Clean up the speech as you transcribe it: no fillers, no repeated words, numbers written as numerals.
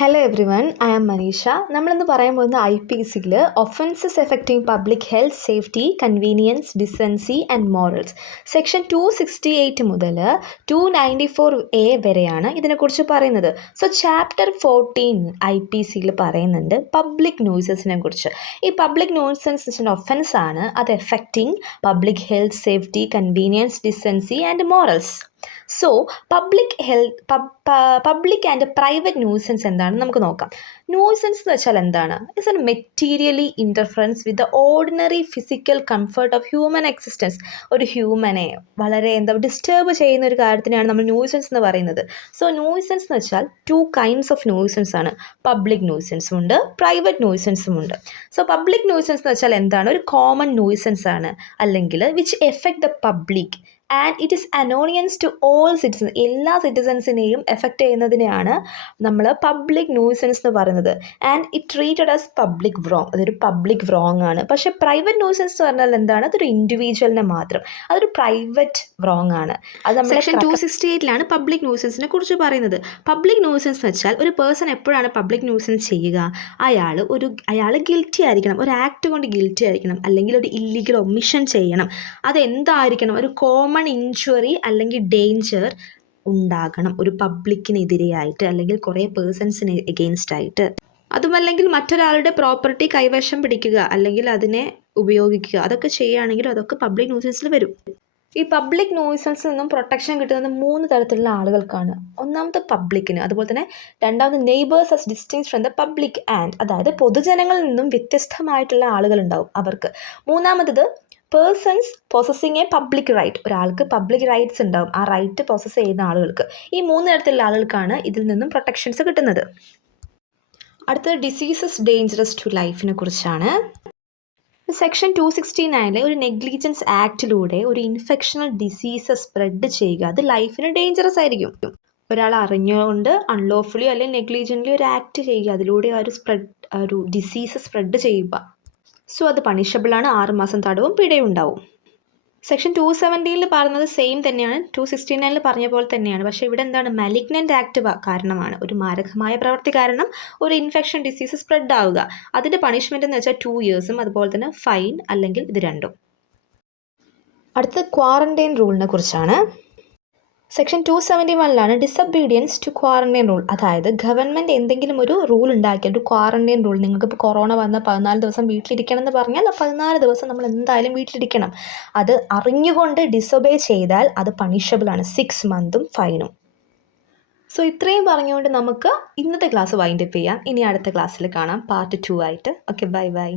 Hello everyone, I am Manisha. നമ്മളിന്ന് പറയാൻ പോകുന്ന IPCയിൽ offences affecting public health, safety, convenience, decency and morals section 268 മുതൽ 294A വരെയാണ് ഇതിനെക്കുറിച്ച് പറയുന്നത്. സോ ചാപ്റ്റർ 14 IPCയിൽ പറയുന്നുണ്ട് പബ്ലിക് ന്യൂസസിനെ കുറിച്ച്. ഈ പബ്ലിക് ന്യൂസൻസ് ഒഫൻസ് ആണ്. അത് affecting public health, safety, convenience, decency and morals. So public and private nuisance എന്താണെന്ന് നമുക്ക് നോക്കാം. ന്യൂസൻസ് എന്ന് വെച്ചാൽ എന്താണ്? It's a materially interference with the ordinary physical comfort of human existence. ഒരു ഹ്യൂമനെ വളരെ ഡിസ്റ്റർബ് ചെയ്യുന്ന ഒരു കാര്യത്തിനാണ് നമ്മൾ ന്യൂസൻസ് എന്ന് പറയുന്നത്. സോ ന്യൂസൻസ് എന്ന് വെച്ചാൽ 2 kinds ഓഫ് ന്യൂസൻസ് ആണ്. പബ്ലിക് ന്യൂസൻസും ഉണ്ട്, പ്രൈവറ്റ് ന്യൂസൻസും ഉണ്ട്. സോ പബ്ലിക് ന്യൂസൻസ് എന്ന് വെച്ചാൽ എന്താണ്? ഒരു കോമൺ ന്യൂസൻസ് ആണ്, അല്ലെങ്കിൽ which affect the public and it is annoyance to all citizens. എല്ലാ സിറ്റിസൺസിനെയും എഫക്റ്റ് ചെയ്യുന്നതിനെയാണ് നമ്മൾ പബ്ലിക് ന്യൂസൻസ് എന്ന് പറയുന്നത്. And it treated as public wrong. അതൊരു പബ്ലിക് വ്രോങ് ആണ്. പക്ഷേ പ്രൈവറ്റ് ന്യൂസൻസ് എന്ന് പറഞ്ഞാൽ എന്താണ്? അതൊരു ഇൻഡിവിജ്വലിനെ മാത്രം, അതൊരു പ്രൈവറ്റ് വ്രോങ് ആണ്. അത് നമ്മൾ സെക്ഷൻ 268 പബ്ലിക് ന്യൂസൻസിനെ കുറിച്ച് പറയുന്നത്. പബ്ലിക് ന്യൂസൻസ് എന്ന് വെച്ചാൽ ഒരു പേഴ്സൺ എപ്പോഴാണ് പബ്ലിക് ന്യൂസൻസ് ചെയ്യുക? അയാൾ ഗിൽറ്റി ആയിരിക്കണം, ഒരു ആക്ട് കൊണ്ട് ഗിൽറ്റി ആയിരിക്കണം, അല്ലെങ്കിൽ ഒരു ഇല്ലീഗൽ ഒമിഷൻ ചെയ്യണം. അതെന്തായിരിക്കണം? ഒരു കോമൺ ഇൻജുറി അല്ലെങ്കിൽ ഡേഞ്ചർ ഉണ്ടാകണം ഒരു പബ്ലിക്കിനെതിരെയായിട്ട്, അല്ലെങ്കിൽ കുറേ പേഴ്സൺസിന് എഗെയിൻസ്റ്റ് ആയിട്ട്. അതുമല്ലെങ്കിൽ മറ്റൊരാളുടെ പ്രോപ്പർട്ടി കൈവശം പിടിക്കുക അല്ലെങ്കിൽ അതിനെ ഉപയോഗിക്കുക, അതൊക്കെ ചെയ്യുകയാണെങ്കിൽ അതൊക്കെ പബ്ലിക് ന്യൂസൻസിൽ വരും. ഈ പബ്ലിക് ന്യൂസൻസിൽ നിന്നും പ്രൊട്ടക്ഷൻ കിട്ടുന്നത് 3 തരത്തിലുള്ള ആളുകൾക്കാണ്. ഒന്നാമത്തെ പബ്ലിക്കിന്, അതുപോലെ തന്നെ രണ്ടാമത് neighbours as distinct from the public and, അതായത് പൊതുജനങ്ങളിൽ നിന്നും വ്യത്യസ്തമായിട്ടുള്ള ആളുകളുണ്ടാവും അവർക്ക്. മൂന്നാമത്തത് persons possessing a public right. ഒരാൾക്ക് പബ്ലിക് റൈറ്റ്സ് ഉണ്ടാവും, ആ റൈറ്റ് പൊസസ് ചെയ്യുന്ന ആളുകൾക്ക്. ഈ 3 തരത്തിലുള്ള ആളുകൾക്കാണ് ഇതിൽ നിന്നും പ്രൊട്ടക്ഷൻസ് കിട്ടുന്നത്. അടുത്തത് ഡിസീസസ് ഡേഞ്ചറസ് ടു ലൈഫിനെ കുറിച്ചാണ്. സെക്ഷൻ 269 ഒരു നെഗ്ലിജൻസ് ആക്ടിലൂടെ ഒരു ഇൻഫെക്ഷണൽ ഡിസീസസ് സ്പ്രെഡ് ചെയ്യുക, അത് ലൈഫിന് ഡേഞ്ചറസ് ആയിരിക്കും. ഒരാൾ അറിഞ്ഞുകൊണ്ട് അൺലോഫുള്ളി അല്ലെങ്കിൽ നെഗ്ലിജൻ്റ്ലി ഒരു ആക്ട് ചെയ്യുക, അതിലൂടെ ഒരു ഡിസീസ് സ്പ്രെഡ് ചെയ്യുക. സോ അത് പണിഷബിളാണ്. 6 മാസം തടവും പിഴയും ഉണ്ടാവും. സെക്ഷൻ 270 പറയുന്നത് സെയിം തന്നെയാണ്, 269 പറഞ്ഞ പോലെ തന്നെയാണ്. പക്ഷേ ഇവിടെ എന്താണ്? മാലിഗ്നൻ്റ് ആക്ട് കാരണമാണ്, ഒരു മാരകമായ പ്രവൃത്തി കാരണം ഒരു ഇൻഫെക്ഷൻ ഡിസീസ് സ്പ്രെഡ് ആവുക. അതിൻ്റെ പണിഷ്മെൻ്റ് എന്ന് വെച്ചാൽ 2 years, അതുപോലെ തന്നെ ഫൈൻ, അല്ലെങ്കിൽ ഇത് രണ്ടും. അടുത്തത് ക്വാറന്റൈൻ റൂളിനെ കുറിച്ചാണ്. Section 271 disobedience to quarantine rule. അതായത് ഗവൺമെൻറ് എന്തെങ്കിലും ഒരു റൂൾ ഉണ്ടാക്കിയ ഒരു ക്വാറന്റൈൻ റൂൾ, നിങ്ങൾക്കിപ്പോൾ കൊറോണ വന്ന 14 ദിവസം വീട്ടിലിരിക്കണം എന്ന് പറഞ്ഞാൽ 14 ദിവസം നമ്മൾ എന്തായാലും വീട്ടിലിരിക്കണം. അത് അറിഞ്ഞുകൊണ്ട് ഡിസൊബേ ചെയ്താൽ അത് പണിഷബിളാണ്, 6 months ഫൈനും. സോ ഇത്രയും പറഞ്ഞുകൊണ്ട് നമുക്ക് ഇന്നത്തെ ക്ലാസ് വൈൻഡപ്പ് ചെയ്യാം. ഇനി അടുത്ത ക്ലാസ്സിൽ കാണാം, പാർട്ട് 2 ആയിട്ട്. Okay, bye bye.